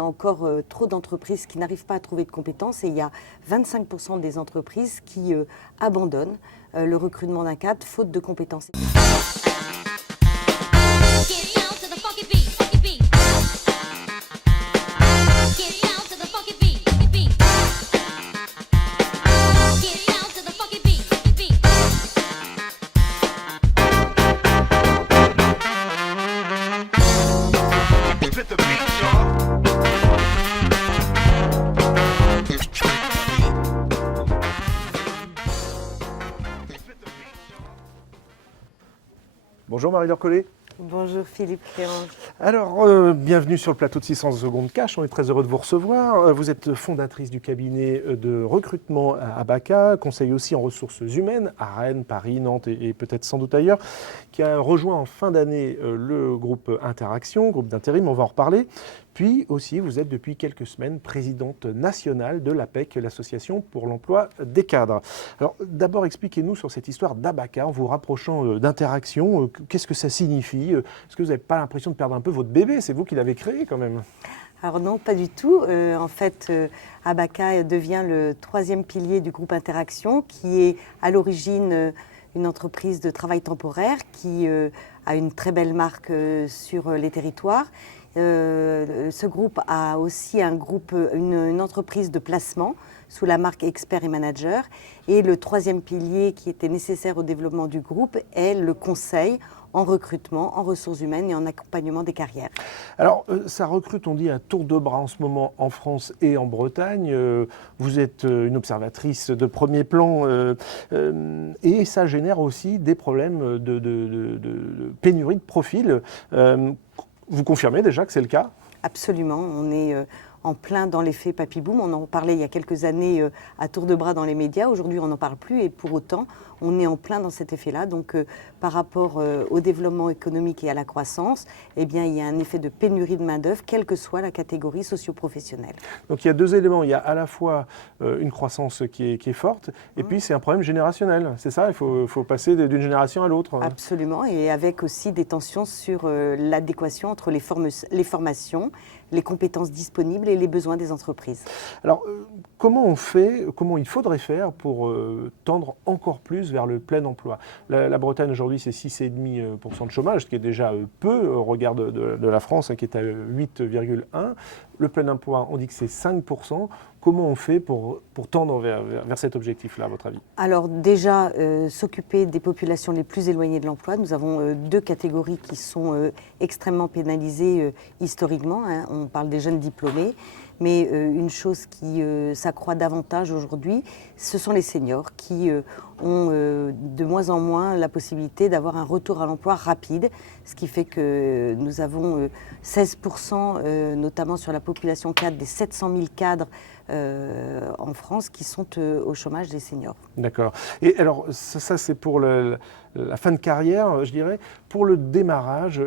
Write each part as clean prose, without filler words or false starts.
a encore trop d'entreprises qui n'arrivent pas à trouver de compétences et il y a 25% des entreprises qui abandonnent le recrutement d'un cadre faute de compétences. Bonjour Marie-Laure Collet. Bonjour Philippe Clément. Alors, bienvenue sur le plateau de 600 secondes cash. On est très heureux de vous recevoir. Vous êtes fondatrice du cabinet de recrutement à Abaca, conseil aussi en ressources humaines à Rennes, Paris, Nantes et peut-être sans doute ailleurs, qui a rejoint en fin d'année le groupe Interaction, groupe d'intérim, on va en reparler. Puis aussi, vous êtes depuis quelques semaines présidente nationale de l'APEC, l'association pour l'emploi des cadres. Alors d'abord, expliquez-nous sur cette histoire d'Abaca, en vous rapprochant d'Interaction. Qu'est-ce que ça signifie? Est-ce que vous n'avez pas l'impression de perdre un peu votre bébé? C'est vous qui l'avez créé quand même. Alors non, pas du tout. En fait, Abaca devient le troisième pilier du groupe Interaction, qui est à l'origine une entreprise de travail temporaire qui a une très belle marque sur les territoires. Ce groupe a aussi une entreprise de placement sous la marque Expert et Manager. Et le troisième pilier qui était nécessaire au développement du groupe est le conseil en recrutement, en ressources humaines et en accompagnement des carrières. Alors, ça recrute, on dit, à tour de bras en ce moment en France et en Bretagne. Vous êtes une observatrice de premier plan et ça génère aussi des problèmes de pénurie de profils. Vous confirmez déjà que c'est le cas? Absolument, on est en plein dans l'effet papy-boom. On en parlait il y a quelques années à tour de bras dans les médias. Aujourd'hui, on n'en parle plus et pour autant, on est en plein dans cet effet-là. Donc, par rapport au développement économique et à la croissance, eh bien, il y a un effet de pénurie de main-d'œuvre, quelle que soit la catégorie socio-professionnelle. Donc, il y a deux éléments. Il y a à la fois une croissance qui est forte et puis c'est un problème générationnel. C'est ça? Il faut passer d'une génération à l'autre. Absolument. Et avec aussi des tensions sur l'adéquation entre les formations, les compétences disponibles et les besoins des entreprises. Alors, comment on fait, comment il faudrait faire pour tendre encore plus vers le plein emploi? La Bretagne aujourd'hui, c'est 6,5% de chômage, ce qui est déjà peu au regard de la France, qui est à 8,1%. Le plein emploi, on dit que c'est 5%. Comment on fait pour tendre vers cet objectif-là, à votre avis? Alors déjà, s'occuper des populations les plus éloignées de l'emploi. Nous avons deux catégories qui sont extrêmement pénalisées historiquement. On parle des jeunes diplômés. Mais une chose qui s'accroît davantage aujourd'hui, ce sont les seniors qui ont de moins en moins la possibilité d'avoir un retour à l'emploi rapide, ce qui fait que nous avons 16%, notamment sur la population cadre, des 700 000 cadres en France qui sont au chômage des seniors. D'accord. Et alors, ça c'est pour la fin de carrière, je dirais. Pour le démarrage,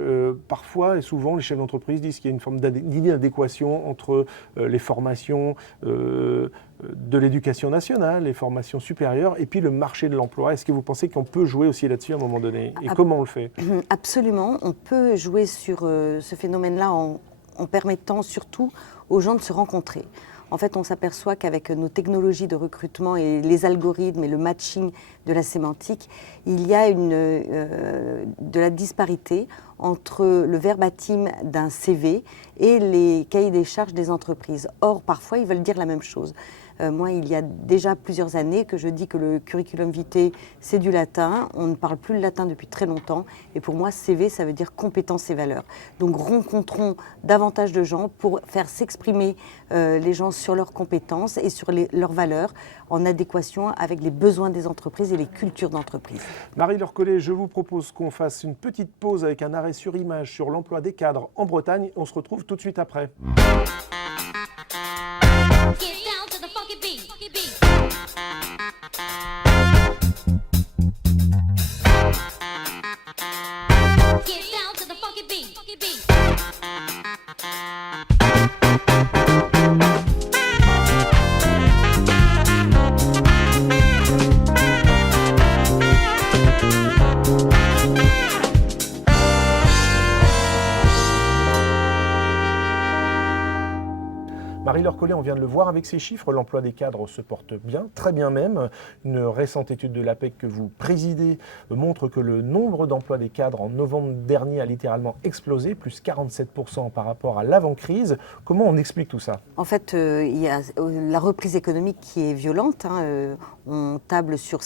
parfois et souvent, les chefs d'entreprise disent qu'il y a une forme d'inadéquation entre les formations de l'éducation nationale, les formations supérieures, et puis le marché de l'emploi. Est-ce que vous pensez qu'on peut jouer aussi là-dessus à un moment donné? Et comment on le fait? Absolument. On peut jouer sur ce phénomène-là en permettant surtout aux gens de se rencontrer. En fait, on s'aperçoit qu'avec nos technologies de recrutement et les algorithmes et le matching de la sémantique, il y a de la disparité entre le verbatim d'un CV et les cahiers des charges des entreprises. Or, parfois, ils veulent dire la même chose. Moi, il y a déjà plusieurs années que je dis que le curriculum vitae, c'est du latin. On ne parle plus le latin depuis très longtemps. Et pour moi, CV, ça veut dire compétences et valeurs. Donc, rencontrons davantage de gens pour faire s'exprimer les gens sur leurs compétences et sur leurs valeurs en adéquation avec les besoins des entreprises et les cultures d'entreprise. Marie-Laure Collet, je vous propose qu'on fasse une petite pause avec un arrêt sur image sur l'emploi des cadres en Bretagne. On se retrouve tout de suite après. Marie-Laure Collet, on vient de le voir avec ces chiffres, l'emploi des cadres se porte bien, très bien même. Une récente étude de l'APEC que vous présidez montre que le nombre d'emplois des cadres en novembre dernier a littéralement explosé, plus 47% par rapport à l'avant-crise. Comment on explique tout ça? En fait, il y a la reprise économique qui est violente. On table sur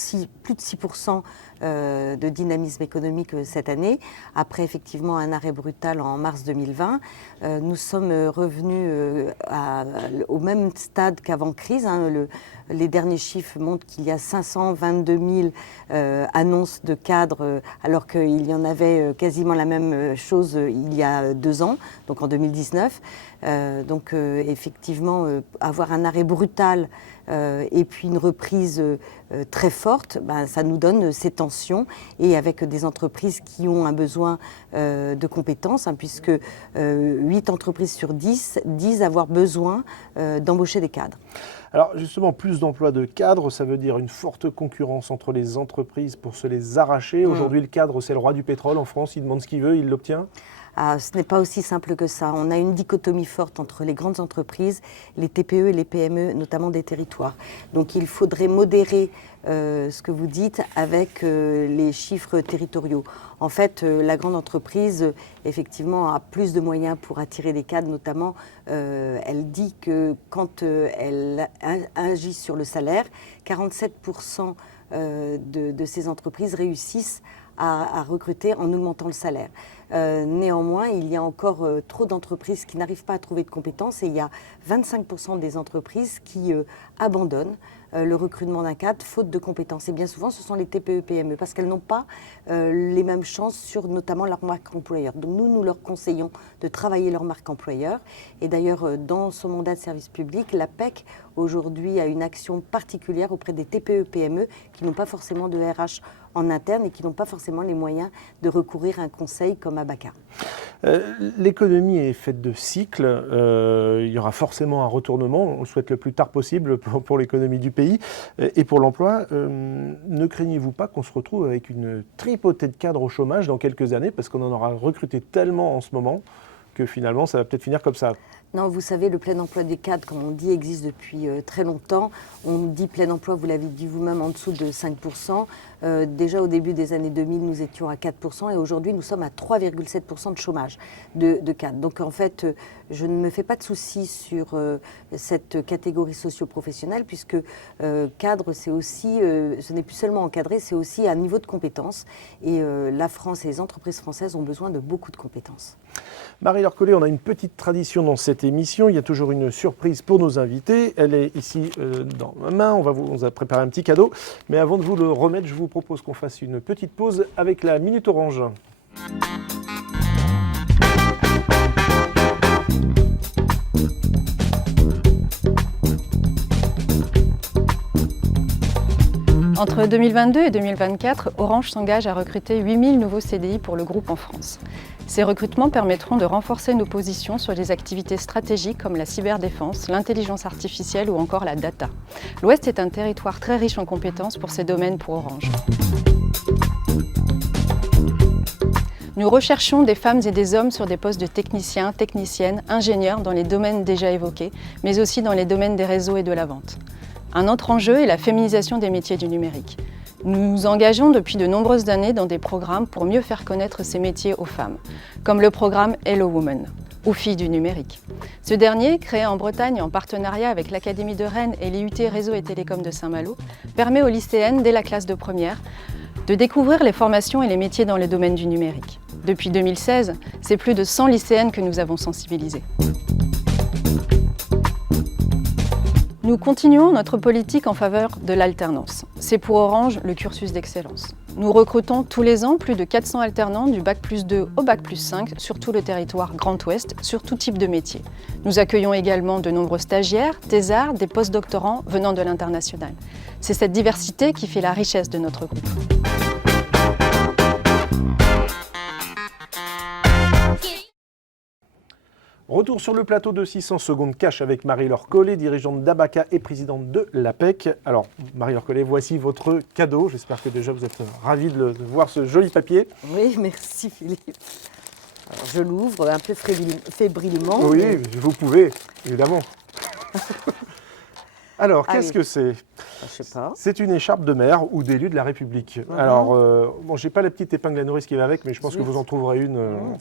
plus de 6% de dynamisme économique cette année, après effectivement un arrêt brutal en mars 2020. Nous sommes revenus au même stade qu'avant crise. Les derniers chiffres montrent qu'il y a 522 000 annonces de cadres, alors qu'il y en avait quasiment la même chose il y a 2 ans, donc en 2019. Effectivement, avoir un arrêt brutal et puis une reprise très forte, ça nous donne ces tensions, et avec des entreprises qui ont un besoin de compétences, puisque 8 entreprises sur 10 disent avoir besoin d'embaucher des cadres. Alors justement, plus d'emplois de cadres, ça veut dire une forte concurrence entre les entreprises pour se les arracher. Aujourd'hui, le cadre, c'est le roi du pétrole en France, il demande ce qu'il veut, il l'obtient. Ce n'est pas aussi simple que ça. On a une dichotomie forte entre les grandes entreprises, les TPE et les PME, notamment des territoires. Donc il faudrait modérer ce que vous dites avec les chiffres territoriaux. En fait, la grande entreprise, effectivement, a plus de moyens pour attirer des cadres, notamment, elle dit que quand elle agit sur le salaire, 47% de ces entreprises réussissent à recruter en augmentant le salaire. Néanmoins, il y a encore trop d'entreprises qui n'arrivent pas à trouver de compétences, et il y a 25% des entreprises qui abandonnent le recrutement d'un cadre faute de compétences. Et bien souvent, ce sont les TPE-PME parce qu'elles n'ont pas les mêmes chances sur notamment leur marque employeur. Donc nous leur conseillons de travailler leur marque employeur. Et d'ailleurs, dans son mandat de service public, l'APEC aujourd'hui a une action particulière auprès des TPE-PME qui n'ont pas forcément de RH en interne et qui n'ont pas forcément les moyens de recourir à un conseil comme Abaca. L'économie est faite de cycles, il y aura forcément un retournement, on le souhaite le plus tard possible pour l'économie du pays et pour l'emploi. Ne craignez-vous pas qu'on se retrouve avec une tripotée de cadres au chômage dans quelques années, parce qu'on en aura recruté tellement en ce moment que finalement ça va peut-être finir comme ça? Non, vous savez, le plein emploi des cadres, comme on dit, existe depuis très longtemps. On dit plein emploi, vous l'avez dit vous-même, en dessous de 5%. Déjà au début des années 2000, nous étions à 4% et aujourd'hui, nous sommes à 3,7% de chômage de cadres. Donc en fait, je ne me fais pas de soucis sur cette catégorie socio-professionnelle, puisque cadre, c'est aussi, ce n'est plus seulement encadré, c'est aussi un niveau de compétence. Et la France et les entreprises françaises ont besoin de beaucoup de compétences. Marie-Laure Collet, on a une petite tradition dans cette émission. Il y a toujours une surprise pour nos invités. Elle est ici dans ma main. On vous a préparé un petit cadeau. Mais avant de vous le remettre, je vous propose qu'on fasse une petite pause avec la Minute Orange. Entre 2022 et 2024, Orange s'engage à recruter 8000 nouveaux CDI pour le groupe en France. Ces recrutements permettront de renforcer nos positions sur des activités stratégiques comme la cyberdéfense, l'intelligence artificielle ou encore la data. L'Ouest est un territoire très riche en compétences pour ces domaines pour Orange. Nous recherchons des femmes et des hommes sur des postes de techniciens, techniciennes, ingénieurs dans les domaines déjà évoqués, mais aussi dans les domaines des réseaux et de la vente. Un autre enjeu est la féminisation des métiers du numérique. Nous nous engageons depuis de nombreuses années dans des programmes pour mieux faire connaître ces métiers aux femmes, comme le programme Hello Woman, ou Filles du numérique. Ce dernier, créé en Bretagne en partenariat avec l'Académie de Rennes et l'IUT Réseau et Télécom de Saint-Malo, permet aux lycéennes, dès la classe de première, de découvrir les formations et les métiers dans le domaine du numérique. Depuis 2016, c'est plus de 100 lycéennes que nous avons sensibilisées. Nous continuons notre politique en faveur de l'alternance. C'est pour Orange le cursus d'excellence. Nous recrutons tous les ans plus de 400 alternants du Bac+2 au Bac+5 sur tout le territoire Grand Ouest, sur tout type de métier. Nous accueillons également de nombreux stagiaires, thésards, des post-doctorants venant de l'international. C'est cette diversité qui fait la richesse de notre groupe. Retour sur le plateau de 600 secondes cash avec Marie-Laure Collet, dirigeante d'Abaca et présidente de l'APEC. Alors, Marie-Laure Collet, voici votre cadeau. J'espère que déjà vous êtes ravie de voir ce joli papier. Oui, merci Philippe. Alors, je l'ouvre un peu fébrilement. Oui, vous pouvez, évidemment. Alors, Ah qu'est-ce oui. que c'est? Je sais pas. C'est une écharpe de maire ou d'élu de la République. Alors, bon, j'ai pas la petite épingle à nourrice qui va avec, mais je pense que vous en trouverez une.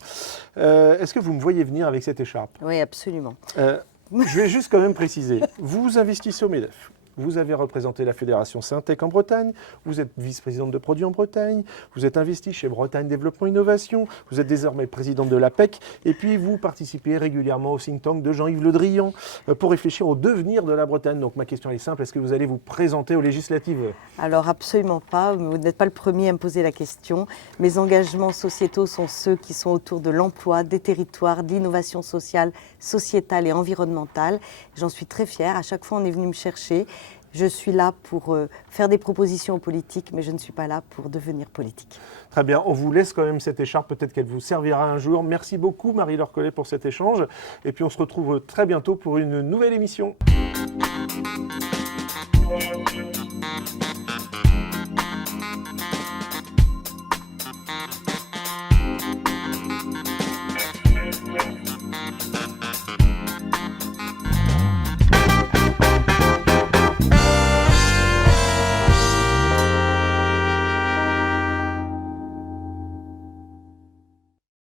Est-ce que vous me voyez venir avec cette écharpe? Oui, absolument. Je vais juste quand même préciser. Vous investissez au MEDEF. Vous avez représenté la Fédération Syntec en Bretagne, vous êtes vice-présidente de produits en Bretagne, vous êtes investi chez Bretagne Développement Innovation, vous êtes désormais présidente de l'APEC, et puis vous participez régulièrement au think tank de Jean-Yves Le Drian pour réfléchir au devenir de la Bretagne. Donc ma question est simple, est-ce que vous allez vous présenter aux législatives? Alors absolument pas, vous n'êtes pas le premier à me poser la question. Mes engagements sociétaux sont ceux qui sont autour de l'emploi, des territoires, de l'innovation sociale, sociétale et environnementale. J'en suis très fière, à chaque fois on est venu me chercher. Je suis là pour faire des propositions aux politiques, mais je ne suis pas là pour devenir politique. Très bien, on vous laisse quand même cette écharpe, peut-être qu'elle vous servira un jour. Merci beaucoup Marie-Laure Collet pour cet échange. Et puis on se retrouve très bientôt pour une nouvelle émission.